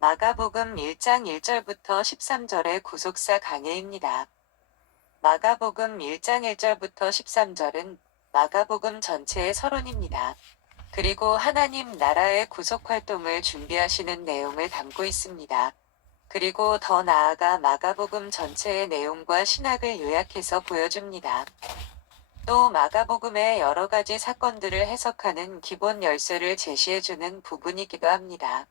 마가복음 1장 1절부터 13절의 구속사 강해입니다. 마가복음 1장 1절부터 13절은 마가복음 전체의 서론입니다. 그리고 하나님 나라의 구속 활동을 준비하시는 내용을 담고 있습니다. 그리고 더 나아가 마가복음 전체의 내용과 신학을 요약해서 보여줍니다. 또 마가복음의 여러 가지 사건들을 해석하는 기본 열쇠를 제시해주는 부분이기도 합니다.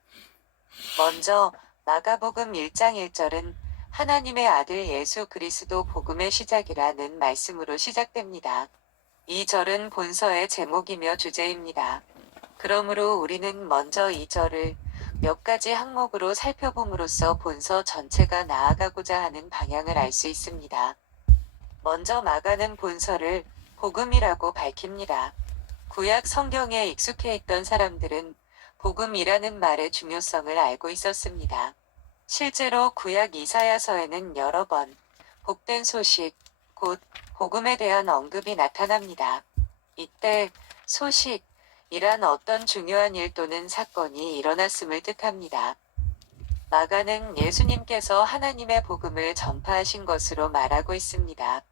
먼저 마가복음 1장 1절은 하나님의 아들 예수 그리스도 복음의 시작이라는 말씀으로 시작됩니다. 이 절은 본서의 제목이며 주제입니다. 그러므로 우리는 먼저 이 절을 몇 가지 항목으로 살펴봄으로써 본서 전체가 나아가고자 하는 방향을 알 수 있습니다. 먼저 마가는 본서를 복음이라고 밝힙니다. 구약 성경에 익숙해 있던 사람들은 복음이라는 말의 중요성을 알고 있었습니다. 실제로 구약 이사야서에는 여러 번 복된 소식, 곧 복음에 대한 언급이 나타납니다. 이때 소식이란 어떤 중요한 일 또는 사건이 일어났음을 뜻합니다. 마가는 예수님께서 하나님의 복음을 전파하신 것으로 말하고 있습니다.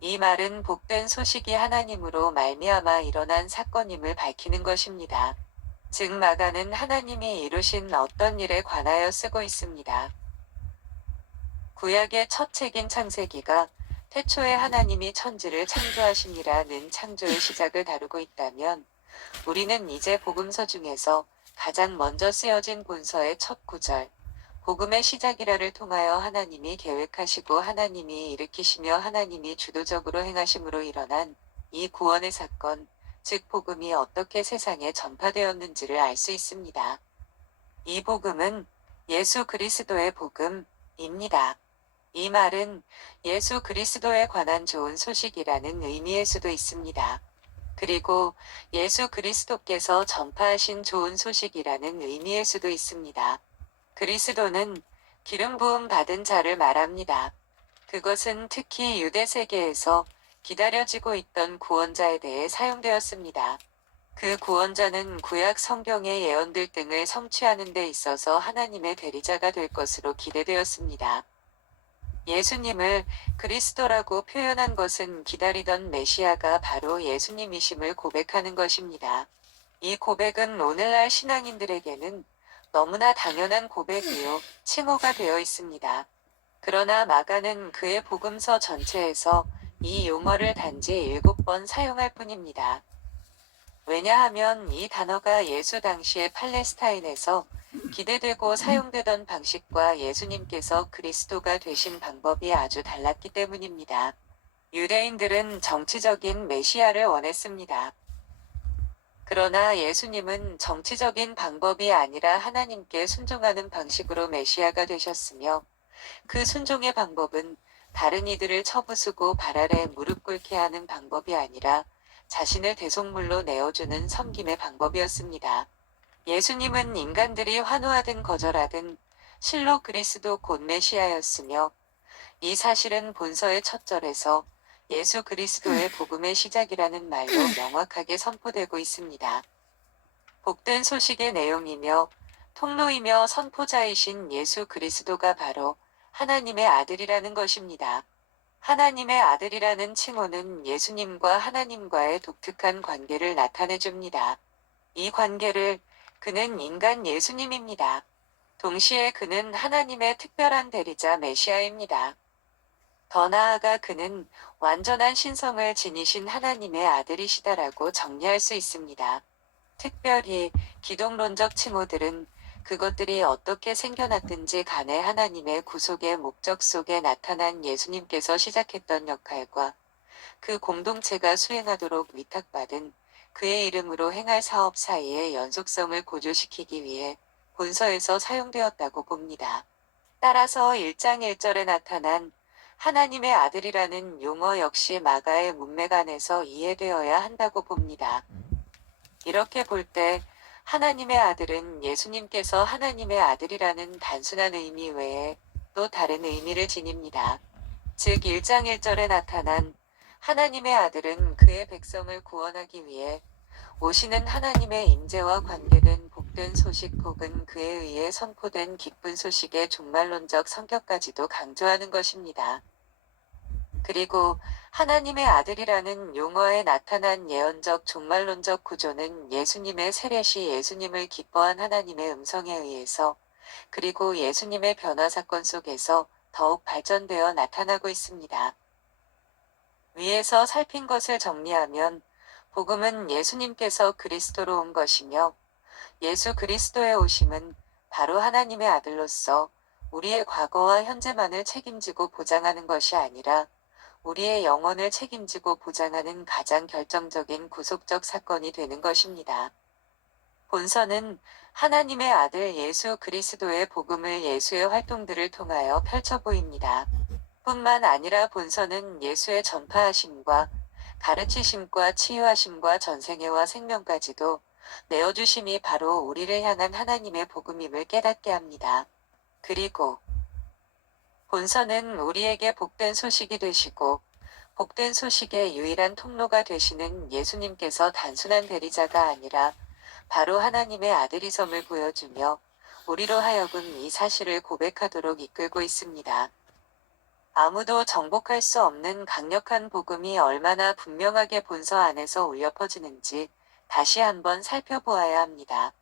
이 말은 복된 소식이 하나님으로 말미암아 일어난 사건임을 밝히는 것입니다. 즉 마가는 하나님이 이루신 어떤 일에 관하여 쓰고 있습니다. 구약의 첫 책인 창세기가 태초에 하나님이 천지를 창조하시니라는 창조의 시작을 다루고 있다면 우리는 이제 복음서 중에서 가장 먼저 쓰여진 본서의 첫 구절 복음의 시작이라를 통하여 하나님이 계획하시고 하나님이 일으키시며 하나님이 주도적으로 행하심으로 일어난 이 구원의 사건, 즉 복음이 어떻게 세상에 전파되었는지를 알 수 있습니다. 이 복음은 예수 그리스도의 복음입니다. 이 말은 예수 그리스도에 관한 좋은 소식이라는 의미일 수도 있습니다. 그리고 예수 그리스도께서 전파하신 좋은 소식이라는 의미일 수도 있습니다. 그리스도는 기름 부음 받은 자를 말합니다. 그것은 특히 유대 세계에서 기다려지고 있던 구원자에 대해 사용되었습니다. 그 구원자는 구약 성경의 예언들 등을 성취하는 데 있어서 하나님의 대리자가 될 것으로 기대되었습니다. 예수님을 그리스도라고 표현한 것은 기다리던 메시아가 바로 예수님이심을 고백하는 것입니다. 이 고백은 오늘날 신앙인들에게는 너무나 당연한 고백이요, 칭호가 되어 있습니다. 그러나 마가는 그의 복음서 전체에서 이 용어를 단지 7번 사용할 뿐입니다. 왜냐하면 이 단어가 예수 당시의 팔레스타인에서 기대되고 사용되던 방식과 예수님께서 그리스도가 되신 방법이 아주 달랐기 때문입니다. 유대인들은 정치적인 메시아를 원했습니다. 그러나 예수님은 정치적인 방법이 아니라 하나님께 순종하는 방식으로 메시아가 되셨으며 그 순종의 방법은 다른 이들을 쳐부수고 발 아래 무릎 꿇게 하는 방법이 아니라 자신을 대속물로 내어주는 섬김의 방법이었습니다. 예수님은 인간들이 환호하든 거절하든 실로 그리스도 곧 메시아였으며 이 사실은 본서의 첫 절에서 예수 그리스도의 복음의 시작이라는 말로 명확하게 선포되고 있습니다. 복된 소식의 내용이며 통로이며 선포자이신 예수 그리스도가 바로 하나님의 아들이라는 것입니다. 하나님의 아들이라는 칭호는 예수님과 하나님과의 독특한 관계를 나타내줍니다. 이 관계를 그는 인간 예수님입니다. 동시에 그는 하나님의 특별한 대리자 메시아입니다. 더 나아가 그는 완전한 신성을 지니신 하나님의 아들이시다라고 정리할 수 있습니다. 특별히 기독론적 칭호들은 그것들이 어떻게 생겨났든지 간에 하나님의 구속의 목적 속에 나타난 예수님께서 시작했던 역할과 그 공동체가 수행하도록 위탁받은 그의 이름으로 행할 사업 사이의 연속성을 고조시키기 위해 본서에서 사용되었다고 봅니다. 따라서 1장 1절에 나타난 하나님의 아들이라는 용어 역시 마가의 문맥 안에서 이해되어야 한다고 봅니다. 이렇게 볼 때 하나님의 아들은 예수님께서 하나님의 아들이라는 단순한 의미 외에 또 다른 의미를 지닙니다. 즉 1장 1절에 나타난 하나님의 아들은 그의 백성을 구원하기 위해 오시는 하나님의 임재와 관계된 복된 복된 소식 혹은 그에 의해 선포된 기쁜 소식의 종말론적 성격까지도 강조하는 것입니다. 그리고 하나님의 아들이라는 용어에 나타난 예언적 종말론적 구조는 예수님의 세례시 예수님을 기뻐한 하나님의 음성에 의해서 그리고 예수님의 변화 사건 속에서 더욱 발전되어 나타나고 있습니다. 위에서 살핀 것을 정리하면 복음은 예수님께서 그리스도로 온 것이며 예수 그리스도의 오심은 바로 하나님의 아들로서 우리의 과거와 현재만을 책임지고 보장하는 것이 아니라 우리의 영혼을 책임지고 보장하는 가장 결정적인 구속적 사건이 되는 것입니다. 본서는 하나님의 아들 예수 그리스도의 복음을 예수의 활동들을 통하여 펼쳐 보입니다. 뿐만 아니라 본서는 예수의 전파하심과 가르치심과 치유하심과 전생애와 생명까지도 내어주심이 바로 우리를 향한 하나님의 복음임을 깨닫게 합니다. 그리고 본서는 우리에게 복된 소식이 되시고 복된 소식의 유일한 통로가 되시는 예수님께서 단순한 대리자가 아니라 바로 하나님의 아들이섬을 보여주며 우리로 하여금 이 사실을 고백하도록 이끌고 있습니다. 아무도 정복할 수 없는 강력한 복음이 얼마나 분명하게 본서 안에서 울려 퍼지는지 다시 한번 살펴보아야 합니다.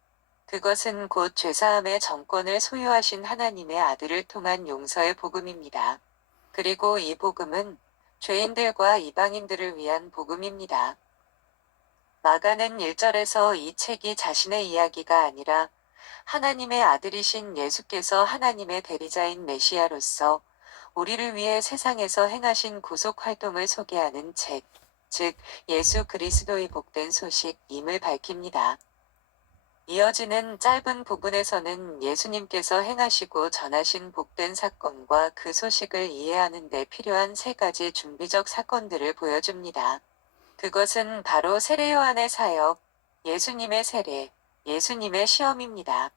그것은 곧 죄사함의 정권을 소유하신 하나님의 아들을 통한 용서의 복음입니다. 그리고 이 복음은 죄인들과 이방인들을 위한 복음입니다. 마가는 1절에서 이 책이 자신의 이야기가 아니라 하나님의 아들이신 예수께서 하나님의 대리자인 메시아로서 우리를 위해 세상에서 행하신 구속 활동을 소개하는 책, 즉 예수 그리스도의 복된 소식임을 밝힙니다. 이어지는 짧은 부분에서는 예수님께서 행하시고 전하신 복된 사건과 그 소식을 이해하는 데 필요한 세 가지 준비적 사건들을 보여줍니다. 그것은 바로 세례 요한의 사역, 예수님의 세례, 예수님의 시험입니다.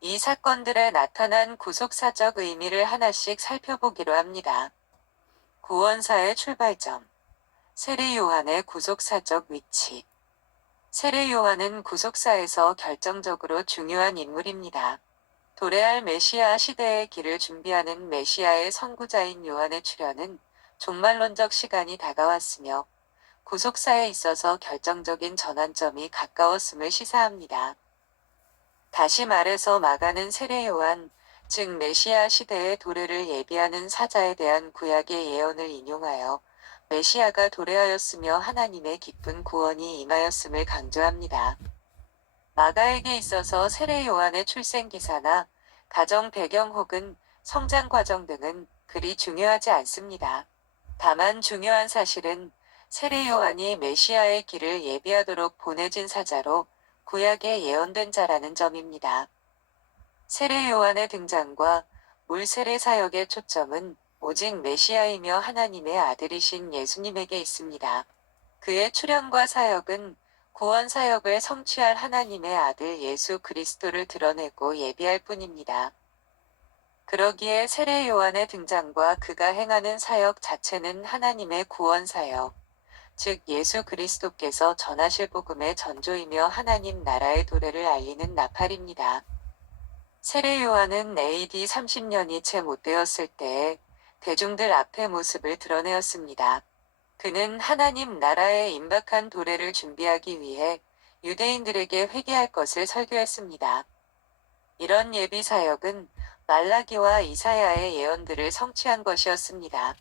이 사건들에 나타난 구속사적 의미를 하나씩 살펴보기로 합니다. 구원사의 출발점, 세례 요한의 구속사적 위치. 세례 요한은 구속사에서 결정적으로 중요한 인물입니다. 도래할 메시아 시대의 길을 준비하는 메시아의 선구자인 요한의 출현은 종말론적 시간이 다가왔으며 구속사에 있어서 결정적인 전환점이 가까웠음을 시사합니다. 다시 말해서 마가는 세례 요한, 즉 메시아 시대의 도래를 예비하는 사자에 대한 구약의 예언을 인용하여 메시아가 도래하였으며 하나님의 기쁜 구원이 임하였음을 강조합니다. 마가에게 있어서 세례 요한의 출생 기사나 가정 배경 혹은 성장 과정 등은 그리 중요하지 않습니다. 다만 중요한 사실은 세례 요한이 메시아의 길을 예비하도록 보내진 사자로 구약에 예언된 자라는 점입니다. 세례 요한의 등장과 물세례 사역의 초점은 오직 메시아이며 하나님의 아들이신 예수님에게 있습니다. 그의 출현과 사역은 구원 사역을 성취할 하나님의 아들 예수 그리스도를 드러내고 예비할 뿐입니다. 그러기에 세례 요한의 등장과 그가 행하는 사역 자체는 하나님의 구원 사역, 즉 예수 그리스도께서 전하실 복음의 전조이며 하나님 나라의 도래를 알리는 나팔입니다. 세례 요한은 AD 30년이 채 못 되었을 때에 대중들 앞에 모습을 드러내었습니다. 그는 하나님 나라의 임박한 도래를 준비하기 위해 유대인들에게 회개할 것을 설교했습니다. 이런 예비 사역은 말라기와 이사야의 예언들을 성취한 것이었습니다.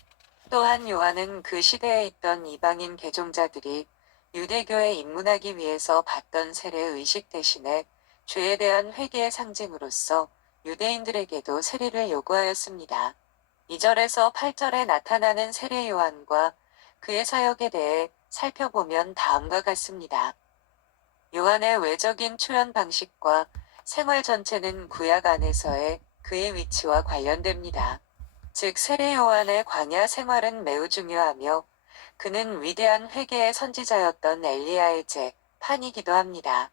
또한 요한은 그 시대에 있던 이방인 개종자들이 유대교에 입문하기 위해서 받던 세례 의식 대신에 죄에 대한 회개의 상징으로서 유대인들에게도 세례를 요구하였습니다. 2절에서 8절에 나타나는 세례 요한과 그의 사역에 대해 살펴보면 다음과 같습니다. 요한의 외적인 출현 방식과 생활 전체는 구약 안에서의 그의 위치와 관련됩니다. 즉 세례 요한의 광야 생활은 매우 중요하며 그는 위대한 회개의 선지자였던 엘리야의 제판이기도 합니다.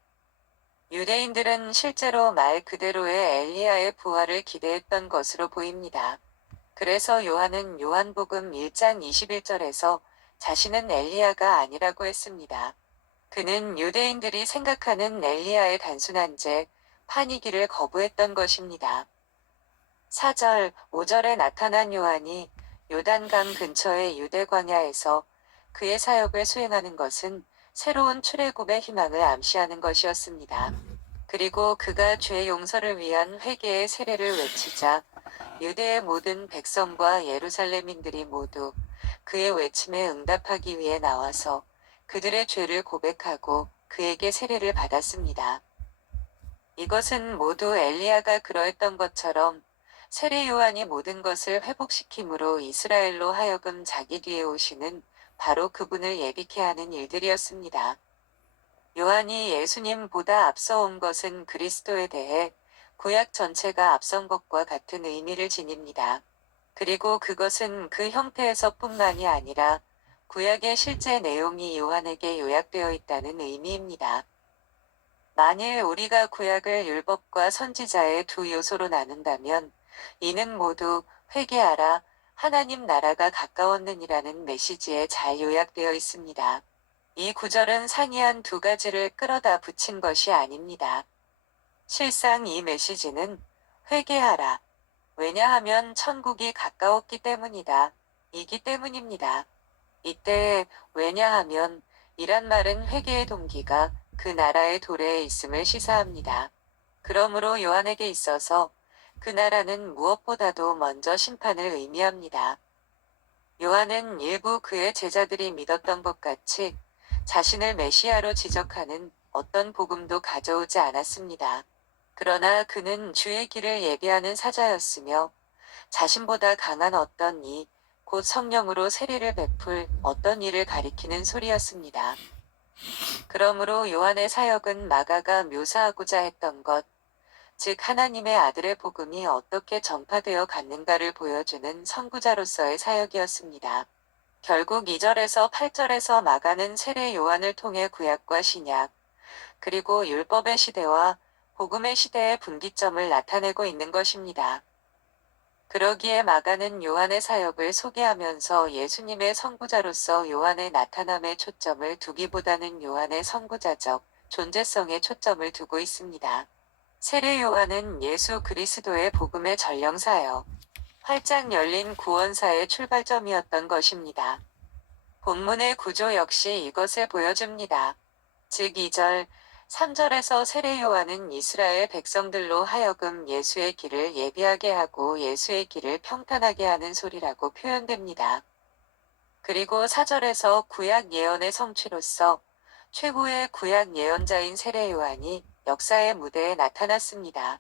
유대인들은 실제로 말 그대로의 엘리야의 부활을 기대했던 것으로 보입니다. 그래서 요한은 요한복음 1장 21절에서 자신은 엘리야가 아니라고 했습니다. 그는 유대인들이 생각하는 엘리야의 단순한 파니기를 거부했던 것입니다. 4절, 5절에 나타난 요한이 요단강 근처의 유대 광야에서 그의 사역을 수행하는 것은 새로운 출애굽의 희망을 암시하는 것이었습니다. 그리고 그가 죄 용서를 위한 회개의 세례를 외치자 유대의 모든 백성과 예루살렘인들이 모두 그의 외침에 응답하기 위해 나와서 그들의 죄를 고백하고 그에게 세례를 받았습니다. 이것은 모두 엘리야가 그러했던 것처럼 세례 요한이 모든 것을 회복시킴으로 이스라엘로 하여금 자기 뒤에 오시는 바로 그분을 예비케 하는 일들이었습니다. 요한이 예수님보다 앞서 온 것은 그리스도에 대해 구약 전체가 앞선 것과 같은 의미를 지닙니다. 그리고 그것은 그 형태에서뿐만이 아니라 구약의 실제 내용이 요한에게 요약되어 있다는 의미입니다. 만일 우리가 구약을 율법과 선지자의 두 요소로 나눈다면 이는 모두 회개하라, 하나님 나라가 가까웠느니라는 메시지에 잘 요약되어 있습니다. 이 구절은 상이한 두 가지를 끌어다 붙인 것이 아닙니다. 실상 이 메시지는 회개하라. 왜냐하면 천국이 가까웠기 때문이다. 이기 때문입니다. 이때 왜냐하면 이란 말은 회개의 동기가 그 나라의 도래에 있음을 시사합니다. 그러므로 요한에게 있어서 그 나라는 무엇보다도 먼저 심판을 의미합니다. 요한은 일부 그의 제자들이 믿었던 것 같이 자신을 메시아로 지적하는 어떤 복음도 가져오지 않았습니다. 그러나 그는 주의 길을 예비하는 사자였으며 자신보다 강한 어떤 이, 곧 성령으로 세례를 베풀 어떤 이를 가리키는 소리였습니다. 그러므로 요한의 사역은 마가가 묘사하고자 했던 것, 즉 하나님의 아들의 복음이 어떻게 전파되어 갔는가를 보여주는 선구자로서의 사역이었습니다. 결국 2절에서 8절에서 마가는 세례 요한을 통해 구약과 신약, 그리고 율법의 시대와 복음의 시대의 분기점을 나타내고 있는 것입니다. 그러기에 마가는 요한의 사역을 소개하면서 예수님의 선구자로서 요한의 나타남에 초점을 두기보다는 요한의 선구자적 존재성에 초점을 두고 있습니다. 세례 요한은 예수 그리스도의 복음의 전령사여, 활짝 열린 구원사의 출발점이었던 것입니다. 본문의 구조 역시 이것을 보여줍니다. 즉 2절, 3절에서 세례 요한은 이스라엘 백성들로 하여금 예수의 길을 예비하게 하고 예수의 길을 평탄하게 하는 소리라고 표현됩니다. 그리고 4절에서 구약 예언의 성취로서 최고의 구약 예언자인 세례 요한이 역사의 무대에 나타났습니다.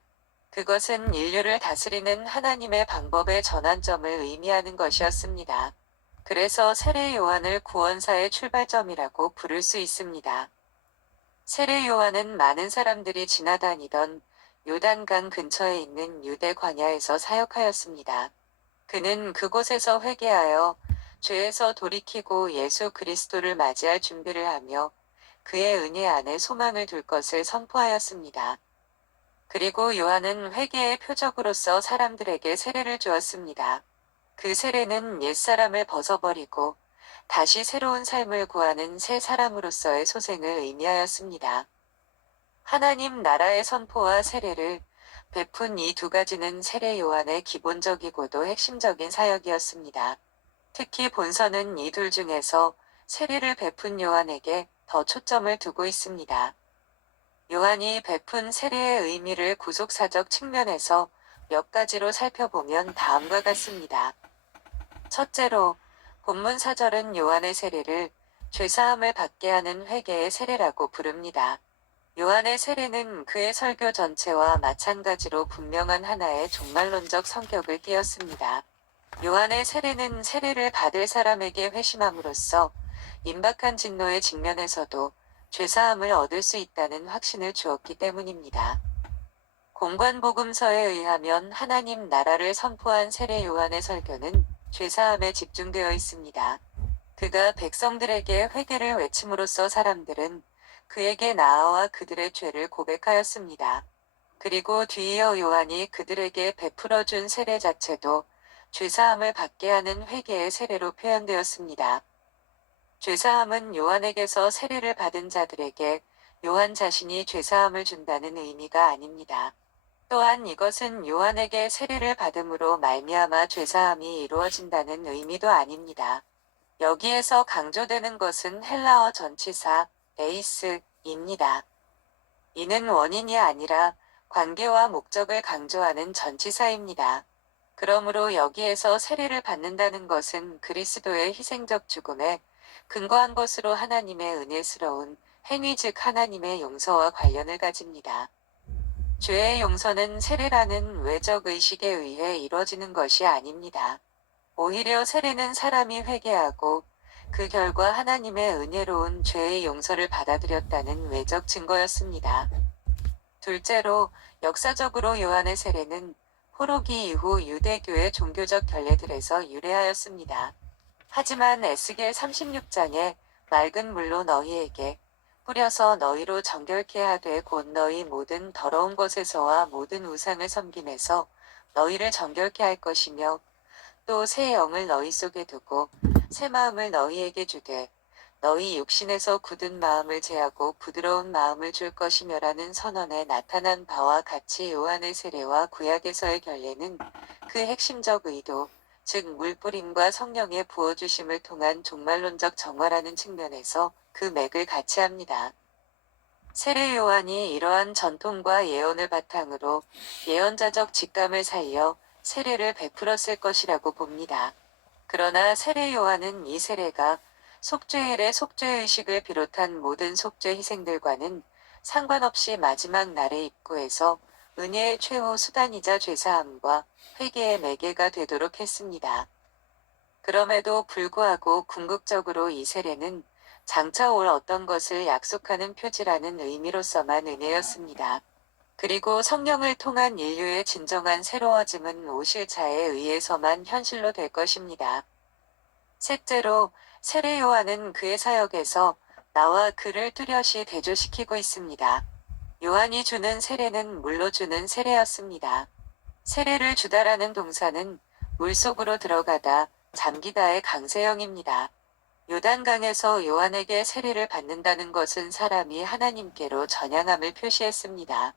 그것은 인류를 다스리는 하나님의 방법의 전환점을 의미하는 것이었습니다. 그래서 세례 요한을 구원사의 출발점이라고 부를 수 있습니다. 세례 요한은 많은 사람들이 지나다니던 요단강 근처에 있는 유대 광야에서 사역하였습니다. 그는 그곳에서 회개하여 죄에서 돌이키고 예수 그리스도를 맞이할 준비를 하며 그의 은혜 안에 소망을 둘 것을 선포하였습니다. 그리고 요한은 회개의 표적으로서 사람들에게 세례를 주었습니다. 그 세례는 옛사람을 벗어버리고 다시 새로운 삶을 구하는 새 사람으로서의 소생을 의미하였습니다. 하나님 나라의 선포와 세례를 베푼 이 두 가지는 세례 요한의 기본적이고도 핵심적인 사역이었습니다. 특히 본서는 이 둘 중에서 세례를 베푼 요한에게 더 초점을 두고 있습니다. 요한이 베푼 세례의 의미를 구속사적 측면에서 몇 가지로 살펴보면 다음과 같습니다. 첫째로, 본문 4절은 요한의 세례를 죄사함을 받게 하는 회개의 세례라고 부릅니다. 요한의 세례는 그의 설교 전체와 마찬가지로 분명한 하나의 종말론적 성격을 띠었습니다. 요한의 세례는 세례를 받을 사람에게 회심함으로써 임박한 진노의 직면에서도 죄사함을 얻을 수 있다는 확신을 주었기 때문입니다. 공관복음서에 의하면 하나님 나라를 선포한 세례 요한의 설교는 죄사함에 집중되어 있습니다. 그가 백성들에게 회개를 외침으로써 사람들은 그에게 나아와 그들의 죄를 고백하였습니다. 그리고 뒤이어 요한이 그들에게 베풀어준 세례 자체도 죄사함을 받게 하는 회개의 세례로 표현되었습니다. 죄사함은 요한에게서 세례를 받은 자들에게 요한 자신이 죄사함을 준다는 의미가 아닙니다. 또한 이것은 요한에게 세례를 받음으로 말미암아 죄사함이 이루어진다는 의미도 아닙니다. 여기에서 강조되는 것은 헬라어 전치사 에이스입니다. 이는 원인이 아니라 관계와 목적을 강조하는 전치사입니다. 그러므로 여기에서 세례를 받는다는 것은 그리스도의 희생적 죽음에 근거한 것으로 하나님의 은혜스러운 행위 즉 하나님의 용서와 관련을 가집니다. 죄의 용서는 세례라는 외적 의식에 의해 이루어지는 것이 아닙니다. 오히려 세례는 사람이 회개하고 그 결과 하나님의 은혜로운 죄의 용서를 받아들였다는 외적 증거였습니다. 둘째로, 역사적으로 요한의 세례는 포로기 이후 유대교의 종교적 결례들에서 유래하였습니다. 하지만 에스겔 36장에 맑은 물로 너희에게 뿌려서 너희로 정결케 하되 곧 너희 모든 더러운 것에서와 모든 우상을 섬김에서 너희를 정결케 할 것이며 또 새 영을 너희 속에 두고 새 마음을 너희에게 주되 너희 육신에서 굳은 마음을 제하고 부드러운 마음을 줄 것이며라는 선언에 나타난 바와 같이 요한의 세례와 구약에서의 결례는 그 핵심적 의도, 즉 물뿌림과 성령의 부어주심을 통한 종말론적 정화라는 측면에서 그 맥을 같이 합니다. 세례 요한이 이러한 전통과 예언을 바탕으로 예언자적 직감을 살려 세례를 베풀었을 것이라고 봅니다. 그러나 세례 요한은 이 세례가 속죄일의 속죄의식을 비롯한 모든 속죄 희생들과는 상관없이 마지막 날의 입구에서 은혜의 최후 수단이자 죄사함과 회개의 매개가 되도록 했습니다. 그럼에도 불구하고 궁극적으로 이 세례는 장차 올 어떤 것을 약속하는 표지라는 의미로서만 은혜였습니다. 그리고 성령을 통한 인류의 진정한 새로워짐은 오실 자에 의해서만 현실로 될 것입니다. 셋째로, 세례 요한은 그의 사역에서 나와 그를 뚜렷이 대조시키고 있습니다. 요한이 주는 세례는 물로 주는 세례였습니다. 세례를 주다라는 동사는 물속으로 들어가다, 잠기다의 강세형입니다. 요단강에서 요한에게 세례를 받는다는 것은 사람이 하나님께로 전향함을 표시했습니다.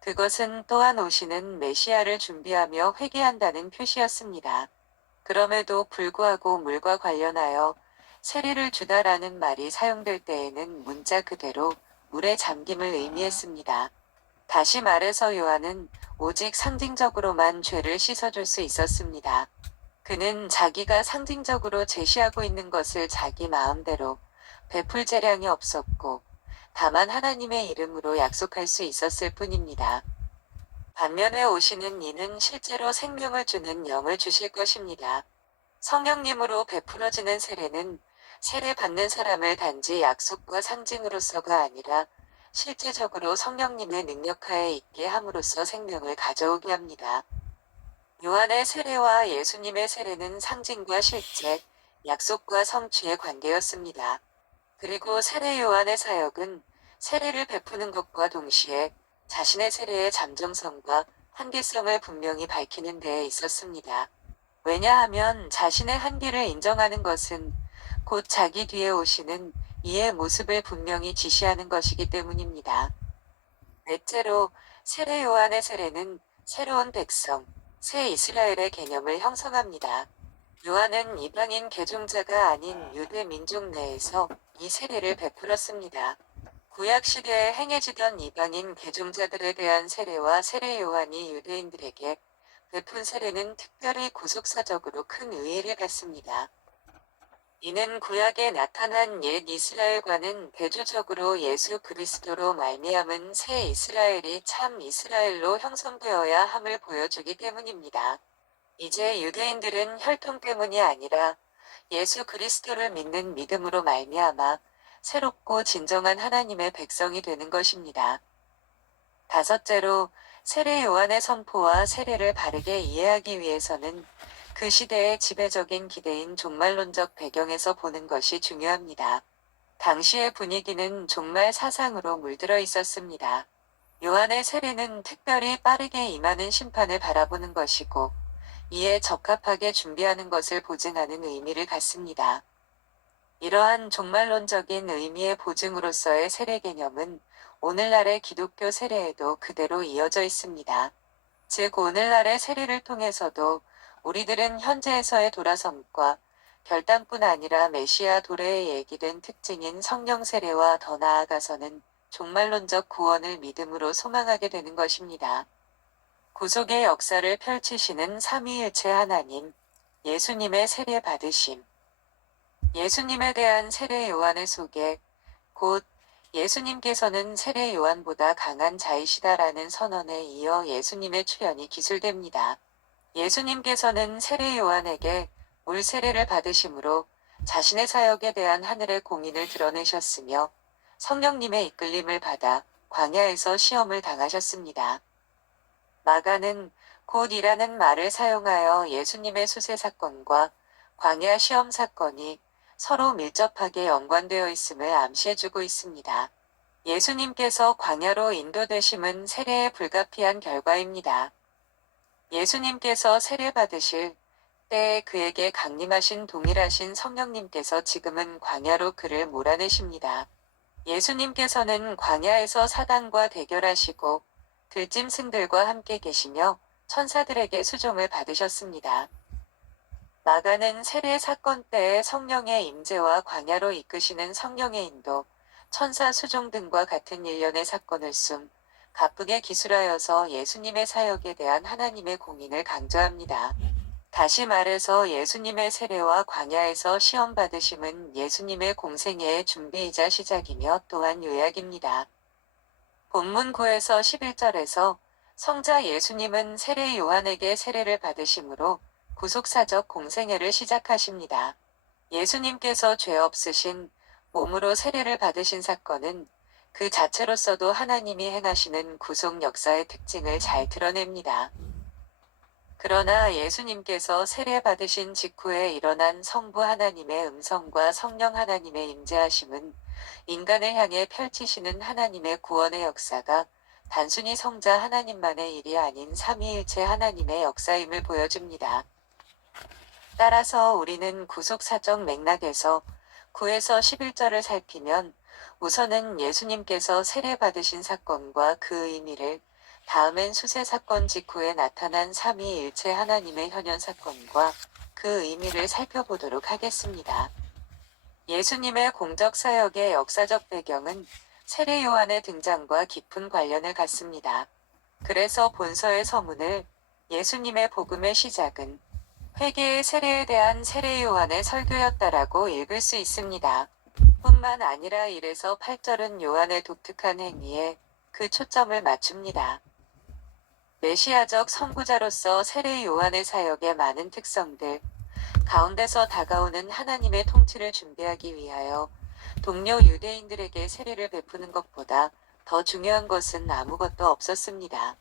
그것은 또한 오시는 메시아를 준비하며 회개한다는 표시였습니다. 그럼에도 불구하고 물과 관련하여 세례를 주다라는 말이 사용될 때에는 문자 그대로 물에 잠김을 의미했습니다. 다시 말해서 요한은 오직 상징적으로만 죄를 씻어줄 수 있었습니다. 그는 자기가 상징적으로 제시하고 있는 것을 자기 마음대로 베풀 재량이 없었고 다만 하나님의 이름으로 약속할 수 있었을 뿐입니다. 반면에 오시는 이는 실제로 생명을 주는 영을 주실 것입니다. 성령님으로 베풀어지는 세례는 세례 받는 사람을 단지 약속과 상징으로서가 아니라 실제적으로 성령님의 능력하에 있게 함으로써 생명을 가져오게 합니다. 요한의 세례와 예수님의 세례는 상징과 실제, 약속과 성취의 관계였습니다. 그리고 세례 요한의 사역은 세례를 베푸는 것과 동시에 자신의 세례의 잠정성과 한계성을 분명히 밝히는 데에 있었습니다. 왜냐하면 자신의 한계를 인정하는 것은 곧 자기 뒤에 오시는 이의 모습을 분명히 지시하는 것이기 때문입니다. 넷째로, 세례 요한의 세례는 새로운 백성, 새 이스라엘의 개념을 형성합니다. 요한은 이방인 개종자가 아닌 유대 민족 내에서 이 세례를 베풀었습니다. 구약 시대에 행해지던 이방인 개종자들에 대한 세례와 세례 요한이 유대인들에게 베푼 세례는 특별히 구속사적으로 큰 의의를 갖습니다. 이는 구약에 나타난 옛 이스라엘과는 대조적으로 예수 그리스도로 말미암은 새 이스라엘이 참 이스라엘로 형성되어야 함을 보여주기 때문입니다. 이제 유대인들은 혈통 때문이 아니라 예수 그리스도를 믿는 믿음으로 말미암아 새롭고 진정한 하나님의 백성이 되는 것입니다. 다섯째로, 세례 요한의 선포와 세례를 바르게 이해하기 위해서는 그 시대의 지배적인 기대인 종말론적 배경에서 보는 것이 중요합니다. 당시의 분위기는 종말 사상으로 물들어 있었습니다. 요한의 세례는 특별히 빠르게 임하는 심판을 바라보는 것이고 이에 적합하게 준비하는 것을 보증하는 의미를 갖습니다. 이러한 종말론적인 의미의 보증으로서의 세례 개념은 오늘날의 기독교 세례에도 그대로 이어져 있습니다. 즉 오늘날의 세례를 통해서도 우리들은 현재에서의 돌아섬과 결단뿐 아니라 메시아 도래에 얘기된 특징인 성령 세례와 더 나아가서는 종말론적 구원을 믿음으로 소망하게 되는 것입니다. 구속의 역사를 펼치시는 삼위일체 하나님, 예수님의 세례 받으심. 예수님에 대한 세례 요한의 소개, 곧 예수님께서는 세례 요한보다 강한 자이시다라는 선언에 이어 예수님의 출현이 기술됩니다. 예수님께서는 세례 요한에게 물 세례를 받으심으로 자신의 사역에 대한 하늘의 공인을 드러내셨으며 성령님의 이끌림을 받아 광야에서 시험을 당하셨습니다. 마가는 곧이라는 말을 사용하여 예수님의 수세 사건과 광야 시험 사건이 서로 밀접하게 연관되어 있음을 암시해주고 있습니다. 예수님께서 광야로 인도되심은 세례의 불가피한 결과입니다. 예수님께서 세례 받으실 때에 그에게 강림하신 동일하신 성령님께서 지금은 광야로 그를 몰아내십니다. 예수님께서는 광야에서 사단과 대결하시고 들짐승들과 함께 계시며 천사들에게 수종을 받으셨습니다. 마가는 세례 사건 때의 성령의 임재와 광야로 이끄시는 성령의 인도, 천사 수종 등과 같은 일련의 사건을 가쁘게 기술하여서 예수님의 사역에 대한 하나님의 공인을 강조합니다. 다시 말해서 예수님의 세례와 광야에서 시험 받으심은 예수님의 공생애의 준비이자 시작이며 또한 요약입니다. 본문 9에서 11절에서 성자 예수님은 세례 요한에게 세례를 받으심으로 구속사적 공생애를 시작하십니다. 예수님께서 죄 없으신 몸으로 세례를 받으신 사건은 그 자체로서도 하나님이 행하시는 구속 역사의 특징을 잘 드러냅니다. 그러나 예수님께서 세례 받으신 직후에 일어난 성부 하나님의 음성과 성령 하나님의 임재하심은 인간을 향해 펼치시는 하나님의 구원의 역사가 단순히 성자 하나님만의 일이 아닌 삼위일체 하나님의 역사임을 보여줍니다. 따라서 우리는 구속사적 맥락에서 9에서 11절을 살피면 우선은 예수님께서 세례 받으신 사건과 그 의미를, 다음엔 수세 사건 직후에 나타난 삼위일체 하나님의 현현 사건과 그 의미를 살펴보도록 하겠습니다. 예수님의 공적 사역의 역사적 배경은 세례 요한의 등장과 깊은 관련을 갖습니다. 그래서 본서의 서문을 예수님의 복음의 시작은 회개의 세례에 대한 세례 요한의 설교였다라고 읽을 수 있습니다. 뿐만 아니라 1에서 8절은 요한의 독특한 행위에 그 초점을 맞춥니다. 메시아적 선구자로서 세례 요한의 사역의 많은 특성들 가운데서 다가오는 하나님의 통치를 준비하기 위하여 동료 유대인들에게 세례를 베푸는 것보다 더 중요한 것은 아무것도 없었습니다.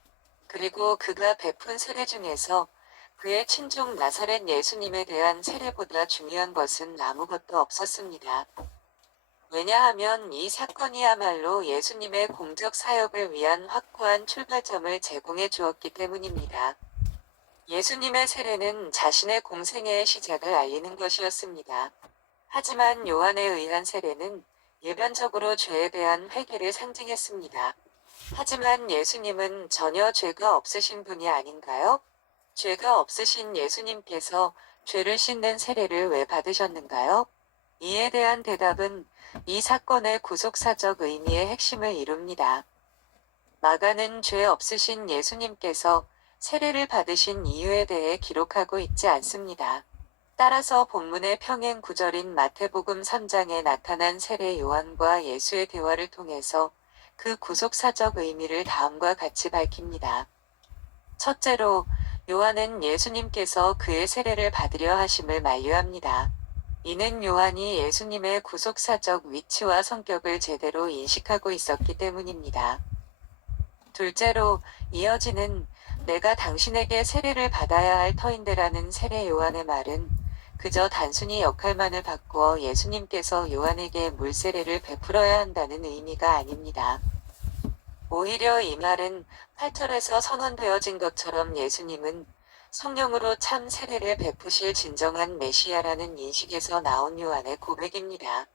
그리고 그가 베푼 세례 중에서 그의 친족 나사렛 예수님에 대한 세례보다 중요한 것은 아무것도 없었습니다. 왜냐하면 이 사건이야말로 예수님의 공적 사역을 위한 확고한 출발점을 제공해 주었기 때문입니다. 예수님의 세례는 자신의 공생애의 시작을 알리는 것이었습니다. 하지만 요한에 의한 세례는 일반적으로 죄에 대한 회개를 상징했습니다. 하지만 예수님은 전혀 죄가 없으신 분이 아닌가요? 죄가 없으신 예수님께서 죄를 씻는 세례를 왜 받으셨는가요? 이에 대한 대답은 이 사건의 구속사적 의미의 핵심을 이룹니다. 마가는 죄 없으신 예수님께서 세례를 받으신 이유에 대해 기록하고 있지 않습니다. 따라서 본문의 평행 구절인 마태복음 3장에 나타난 세례 요한과 예수의 대화를 통해서 그 구속사적 의미를 다음과 같이 밝힙니다. 첫째로, 요한은 예수님께서 그의 세례를 받으려 하심을 만류합니다. 이는 요한이 예수님의 구속사적 위치와 성격을 제대로 인식하고 있었기 때문입니다. 둘째로, 이어지는 내가 당신에게 세례를 받아야 할 터인데라는 세례 요한의 말은 그저 단순히 역할만을 바꾸어 예수님께서 요한에게 물세례를 베풀어야 한다는 의미가 아닙니다. 오히려 이 말은 8절에서 선언되어진 것처럼 예수님은 성령으로 참 세례를 베푸실 진정한 메시아라는 인식에서 나온 요한의 고백입니다.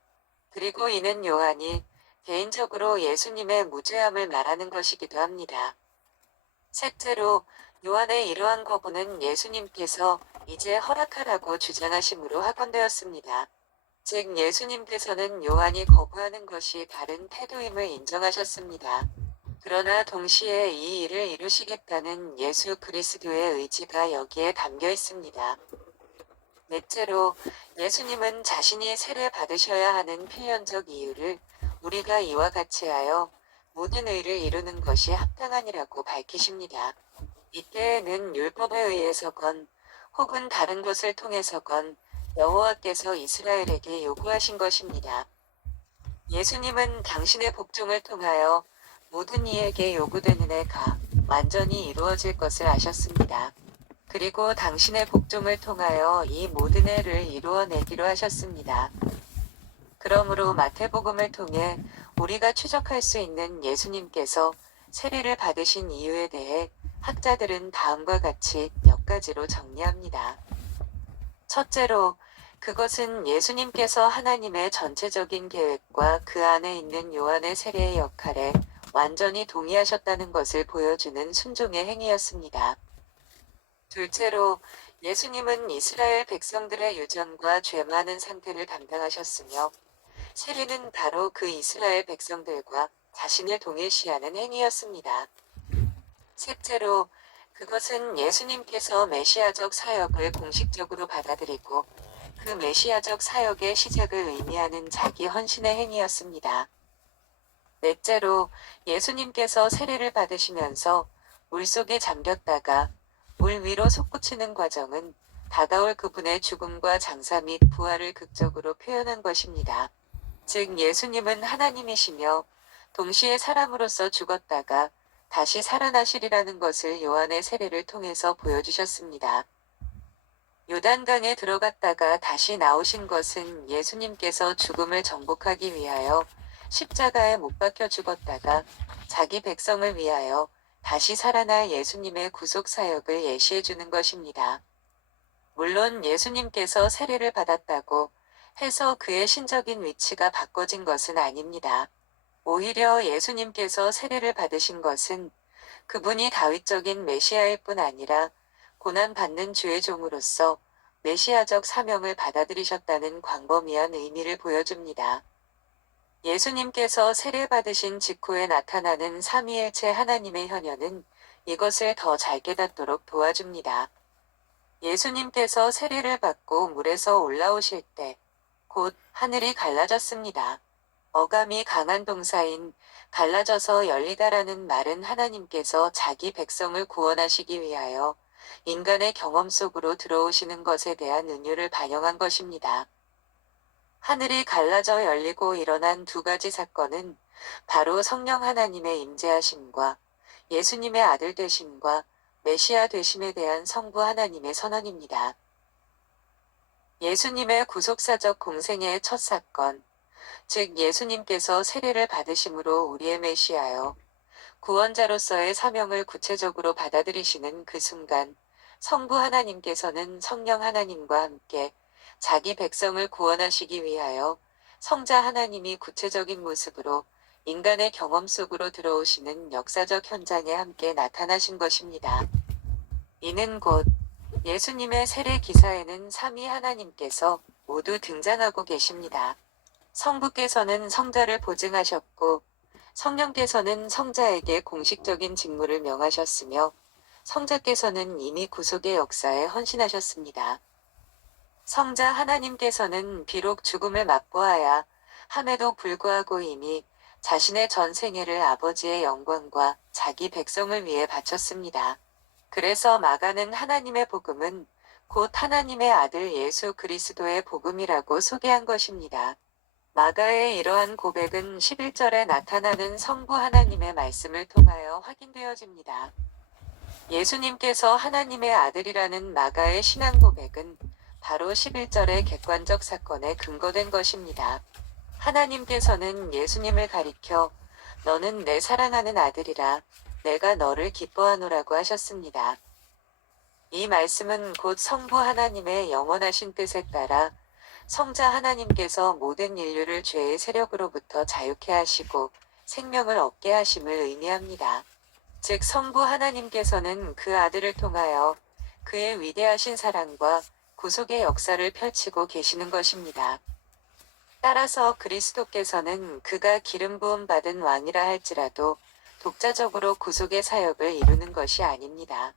그리고 이는 요한이 개인적으로 예수님의 무죄함을 말하는 것이기도 합니다. 셋째로, 요한의 이러한 거부는 예수님께서 이제 허락하라고 주장하심으로 확언되었습니다. 즉 예수님께서는 요한이 거부하는 것이 다른 태도임을 인정하셨습니다. 그러나 동시에 이 일을 이루시겠다는 예수 그리스도의 의지가 여기에 담겨 있습니다. 넷째로, 예수님은 자신이 세례 받으셔야 하는 필연적 이유를 우리가 이와 같이 하여 모든 의를 이루는 것이 합당하니라고 밝히십니다. 이때에는 율법에 의해서건 혹은 다른 것을 통해서건 여호와께서 이스라엘에게 요구하신 것입니다. 예수님은 당신의 복종을 통하여 모든 이에게 요구되는 애가 완전히 이루어질 것을 아셨습니다. 그리고 당신의 복종을 통하여 이 모든 애를 이루어내기로 하셨습니다. 그러므로 마태복음을 통해 우리가 추적할 수 있는 예수님께서 세례를 받으신 이유에 대해 학자들은 다음과 같이 몇 가지로 정리합니다. 첫째로, 그것은 예수님께서 하나님의 전체적인 계획과 그 안에 있는 요한의 세례의 역할에 완전히 동의하셨다는 것을 보여주는 순종의 행위였습니다. 둘째로, 예수님은 이스라엘 백성들의 유전과 죄 많은 상태를 담당하셨으며 세례는 바로 그 이스라엘 백성들과 자신을 동일시하는 행위였습니다. 셋째로, 그것은 예수님께서 메시아적 사역을 공식적으로 받아들이고 그 메시아적 사역의 시작을 의미하는 자기 헌신의 행위였습니다. 넷째로, 예수님께서 세례를 받으시면서 물속에 잠겼다가 물 위로 솟구치는 과정은 다가올 그분의 죽음과 장사 및 부활을 극적으로 표현한 것입니다. 즉 예수님은 하나님이시며 동시에 사람으로서 죽었다가 다시 살아나시리라는 것을 요한의 세례를 통해서 보여주셨습니다. 요단강에 들어갔다가 다시 나오신 것은 예수님께서 죽음을 정복하기 위하여 십자가에 못 박혀 죽었다가 자기 백성을 위하여 다시 살아날 예수님의 구속 사역을 예시해 주는 것입니다. 물론 예수님께서 세례를 받았다고 해서 그의 신적인 위치가 바꿔진 것은 아닙니다. 오히려 예수님께서 세례를 받으신 것은 그분이 다윗적인 메시아일 뿐 아니라 고난받는 주의 종으로서 메시아적 사명을 받아들이셨다는 광범위한 의미를 보여줍니다. 예수님께서 세례 받으신 직후에 나타나는 삼위일체 하나님의 현현은 이것을 더 잘 깨닫도록 도와줍니다. 예수님께서 세례를 받고 물에서 올라오실 때 곧 하늘이 갈라졌습니다. 어감이 강한 동사인 갈라져서 열리다라는 말은 하나님께서 자기 백성을 구원하시기 위하여 인간의 경험 속으로 들어오시는 것에 대한 은유를 반영한 것입니다. 하늘이 갈라져 열리고 일어난 두 가지 사건은 바로 성령 하나님의 임재하심과 예수님의 아들 되심과 메시아 되심에 대한 성부 하나님의 선언입니다. 예수님의 구속사적 공생애의 첫 사건, 즉 예수님께서 세례를 받으심으로 우리의 메시아여 구원자로서의 사명을 구체적으로 받아들이시는 그 순간 성부 하나님께서는 성령 하나님과 함께 자기 백성을 구원하시기 위하여 성자 하나님이 구체적인 모습으로 인간의 경험 속으로 들어오시는 역사적 현장에 함께 나타나신 것입니다. 이는 곧 예수님의 세례 기사에는 삼위 하나님께서 모두 등장하고 계십니다. 성부께서는 성자를 보증하셨고 성령께서는 성자에게 공식적인 직무를 명하셨으며 성자께서는 이미 구속의 역사에 헌신하셨습니다. 성자 하나님께서는 비록 죽음을 맛보아야 함에도 불구하고 이미 자신의 전 생애를 아버지의 영광과 자기 백성을 위해 바쳤습니다. 그래서 마가는 하나님의 복음은 곧 하나님의 아들 예수 그리스도의 복음이라고 소개한 것입니다. 마가의 이러한 고백은 11절에 나타나는 성부 하나님의 말씀을 통하여 확인되어집니다. 예수님께서 하나님의 아들이라는 마가의 신앙 고백은 바로 11절의 객관적 사건에 근거된 것입니다. 하나님께서는 예수님을 가리켜 너는 내 사랑하는 아들이라 내가 너를 기뻐하노라고 하셨습니다. 이 말씀은 곧 성부 하나님의 영원하신 뜻에 따라 성자 하나님께서 모든 인류를 죄의 세력으로부터 자유케 하시고 생명을 얻게 하심을 의미합니다. 즉 성부 하나님께서는 그 아들을 통하여 그의 위대하신 사랑과 구속의 역사를 펼치고 계시는 것입니다. 따라서 그리스도께서는 그가 기름 부음 받은 왕이라 할지라도 독자적으로 구속의 사역을 이루는 것이 아닙니다.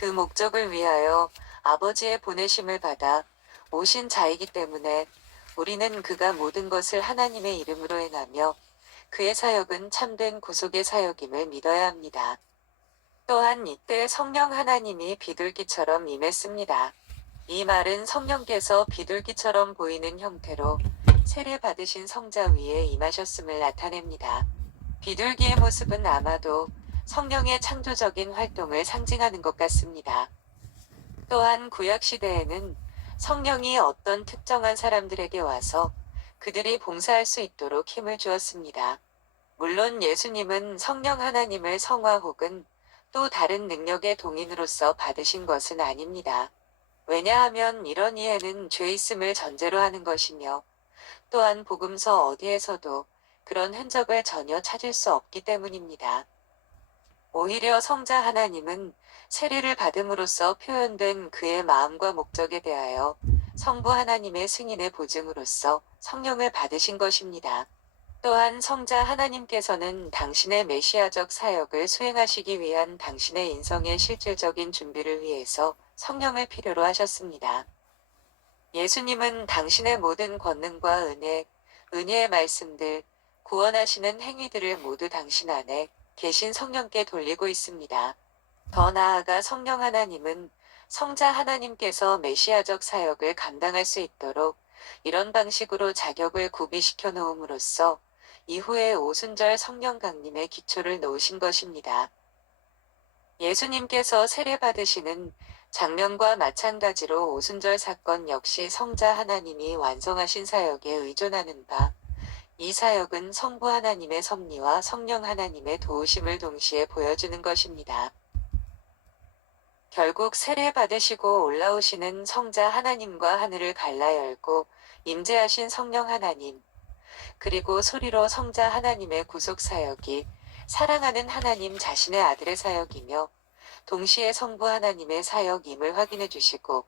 그 목적을 위하여 아버지의 보내심을 받아 오신 자이기 때문에 우리는 그가 모든 것을 하나님의 이름으로 행하며 그의 사역은 참된 구속의 사역임을 믿어야 합니다. 또한 이때 성령 하나님이 비둘기처럼 임했습니다. 이 말은 성령께서 비둘기처럼 보이는 형태로 세례 받으신 성자 위에 임하셨음을 나타냅니다. 비둘기의 모습은 아마도 성령의 창조적인 활동을 상징하는 것 같습니다. 또한 구약시대에는 성령이 어떤 특정한 사람들에게 와서 그들이 봉사할 수 있도록 힘을 주었습니다. 물론 예수님은 성령 하나님을 성화 혹은 또 다른 능력의 동인으로서 받으신 것은 아닙니다. 왜냐하면 이런 이해는 죄 있음을 전제로 하는 것이며 또한 복음서 어디에서도 그런 흔적을 전혀 찾을 수 없기 때문입니다. 오히려 성자 하나님은 세례를 받음으로써 표현된 그의 마음과 목적에 대하여 성부 하나님의 승인의 보증으로서 성령을 받으신 것입니다. 또한 성자 하나님께서는 당신의 메시아적 사역을 수행하시기 위한 당신의 인성의 실질적인 준비를 위해서 성령을 필요로 하셨습니다. 예수님은 당신의 모든 권능과 은혜의 말씀들, 구원하시는 행위들을 모두 당신 안에 계신 성령께 돌리고 있습니다. 더 나아가 성령 하나님은 성자 하나님께서 메시아적 사역을 감당할 수 있도록 이런 방식으로 자격을 구비시켜 놓음으로써 이후에 오순절 성령 강림의 기초를 놓으신 것입니다. 예수님께서 세례 받으시는 장면과 마찬가지로 오순절 사건 역시 성자 하나님이 완성하신 사역에 의존하는 바, 이 사역은 성부 하나님의 섭리와 성령 하나님의 도우심을 동시에 보여주는 것입니다. 결국 세례 받으시고 올라오시는 성자 하나님과 하늘을 갈라 열고 임재하신 성령 하나님, 그리고 소리로 성자 하나님의 구속 사역이 사랑하는 하나님 자신의 아들의 사역이며 동시에 성부 하나님의 사역임을 확인해 주시고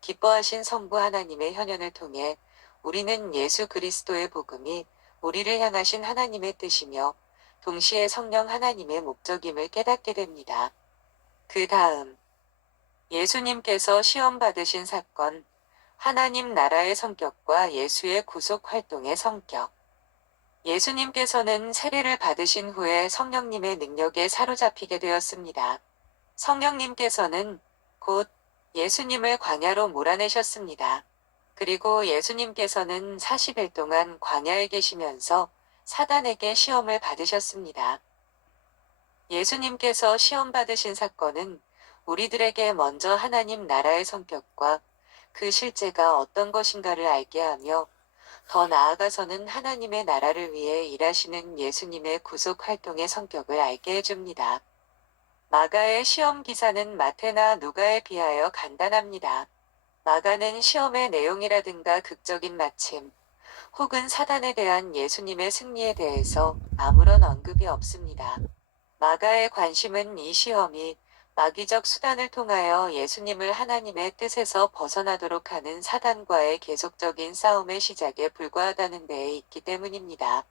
기뻐하신 성부 하나님의 현현을 통해 우리는 예수 그리스도의 복음이 우리를 향하신 하나님의 뜻이며 동시에 성령 하나님의 목적임을 깨닫게 됩니다. 그 다음 예수님께서 시험 받으신 사건, 하나님 나라의 성격과 예수의 구속 활동의 성격. 예수님께서는 세례를 받으신 후에 성령님의 능력에 사로잡히게 되었습니다. 성령님께서는 곧 예수님을 광야로 몰아내셨습니다. 그리고 예수님께서는 40일 동안 광야에 계시면서 사단에게 시험을 받으셨습니다. 예수님께서 시험 받으신 사건은 우리들에게 먼저 하나님 나라의 성격과 그 실제가 어떤 것인가를 알게 하며 더 나아가서는 하나님의 나라를 위해 일하시는 예수님의 구속 활동의 성격을 알게 해줍니다. 마가의 시험 기사는 마태나 누가에 비하여 간단합니다. 마가는 시험의 내용이라든가 극적인 마침, 혹은 사단에 대한 예수님의 승리에 대해서 아무런 언급이 없습니다. 마가의 관심은 이 시험이 마귀적 수단을 통하여 예수님을 하나님의 뜻에서 벗어나도록 하는 사단과의 계속적인 싸움의 시작에 불과하다는 데에 있기 때문입니다.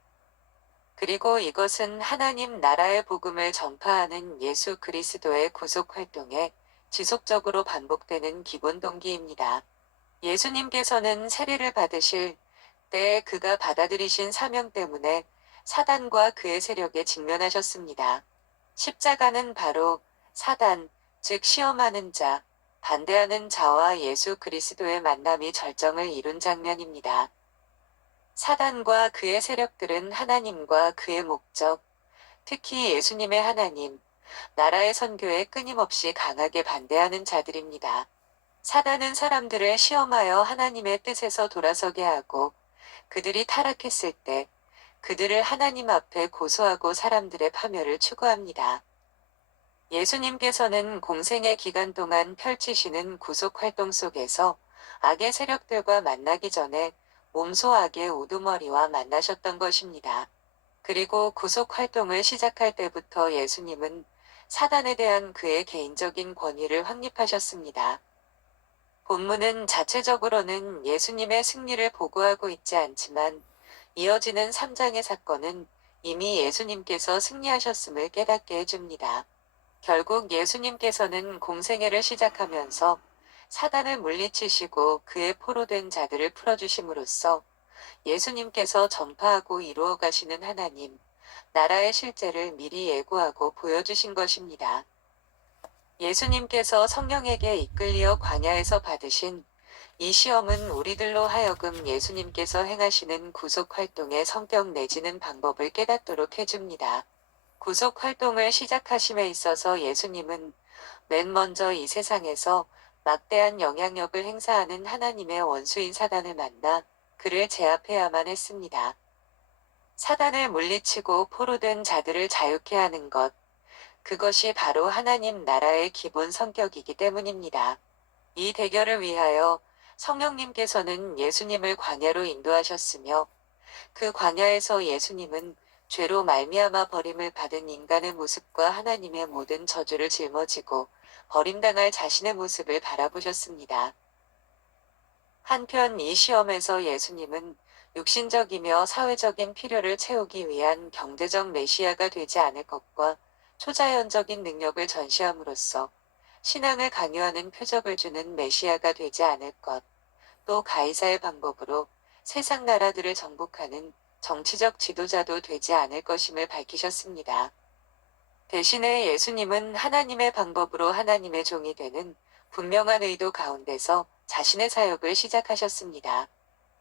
그리고 이것은 하나님 나라의 복음을 전파하는 예수 그리스도의 구속 활동에 지속적으로 반복되는 기본 동기입니다. 예수님께서는 세례를 받으실 때에 그가 받아들이신 사명 때문에 사단과 그의 세력에 직면하셨습니다. 십자가는 바로 사단, 즉 시험하는 자, 반대하는 자와 예수 그리스도의 만남이 절정을 이룬 장면입니다. 사단과 그의 세력들은 하나님과 그의 목적, 특히 예수님의 하나님, 나라의 선교에 끊임없이 강하게 반대하는 자들입니다. 사단은 사람들을 시험하여 하나님의 뜻에서 돌아서게 하고 그들이 타락했을 때 그들을 하나님 앞에 고소하고 사람들의 파멸을 추구합니다. 예수님께서는 공생의 기간 동안 펼치시는 구속 활동 속에서 악의 세력들과 만나기 전에 몸소 악의 우두머리와 만나셨던 것입니다. 그리고 구속 활동을 시작할 때부터 예수님은 사단에 대한 그의 개인적인 권위를 확립하셨습니다. 본문은 자체적으로는 예수님의 승리를 보고하고 있지 않지만 이어지는 3장의 사건은 이미 예수님께서 승리하셨음을 깨닫게 해줍니다. 결국 예수님께서는 공생애를 시작하면서 사단을 물리치시고 그의 포로된 자들을 풀어주심으로써 예수님께서 전파하고 이루어 가시는 하나님, 나라의 실제를 미리 예고하고 보여주신 것입니다. 예수님께서 성령에게 이끌리어 광야에서 받으신 이 시험은 우리들로 하여금 예수님께서 행하시는 구속 활동의 성격 내지는 방법을 깨닫도록 해줍니다. 구속 활동을 시작하심에 있어서 예수님은 맨 먼저 이 세상에서 막대한 영향력을 행사하는 하나님의 원수인 사단을 만나 그를 제압해야만 했습니다. 사단을 물리치고 포로된 자들을 자유케 하는 것, 그것이 바로 하나님 나라의 기본 성격이기 때문입니다. 이 대결을 위하여 성령님께서는 예수님을 광야로 인도하셨으며 그 광야에서 예수님은 죄로 말미암아 버림을 받은 인간의 모습과 하나님의 모든 저주를 짊어지고 버림당할 자신의 모습을 바라보셨습니다. 한편 이 시험에서 예수님은 육신적이며 사회적인 필요를 채우기 위한 경제적 메시아가 되지 않을 것과 초자연적인 능력을 전시함으로써 신앙을 강요하는 표적을 주는 메시아가 되지 않을 것, 또 가이사의 방법으로 세상 나라들을 정복하는 정치적 지도자도 되지 않을 것임을 밝히셨습니다. 대신에 예수님은 하나님의 방법으로 하나님의 종이 되는 분명한 의도 가운데서 자신의 사역을 시작하셨습니다.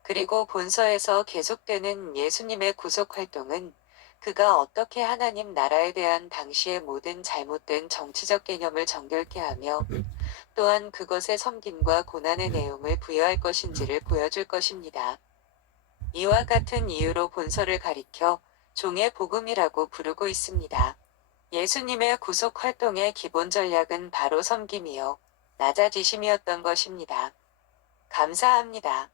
그리고 본서에서 계속되는 예수님의 구속 활동은 그가 어떻게 하나님 나라에 대한 당시의 모든 잘못된 정치적 개념을 정결케 하며 또한 그것의 섬김과 고난의 내용을 부여할 것인지를 보여줄 것입니다. 이와 같은 이유로 본서를 가리켜 종의 복음이라고 부르고 있습니다. 예수님의 구속 활동의 기본 전략은 바로 섬김이요, 낮아지심이었던 것입니다. 감사합니다.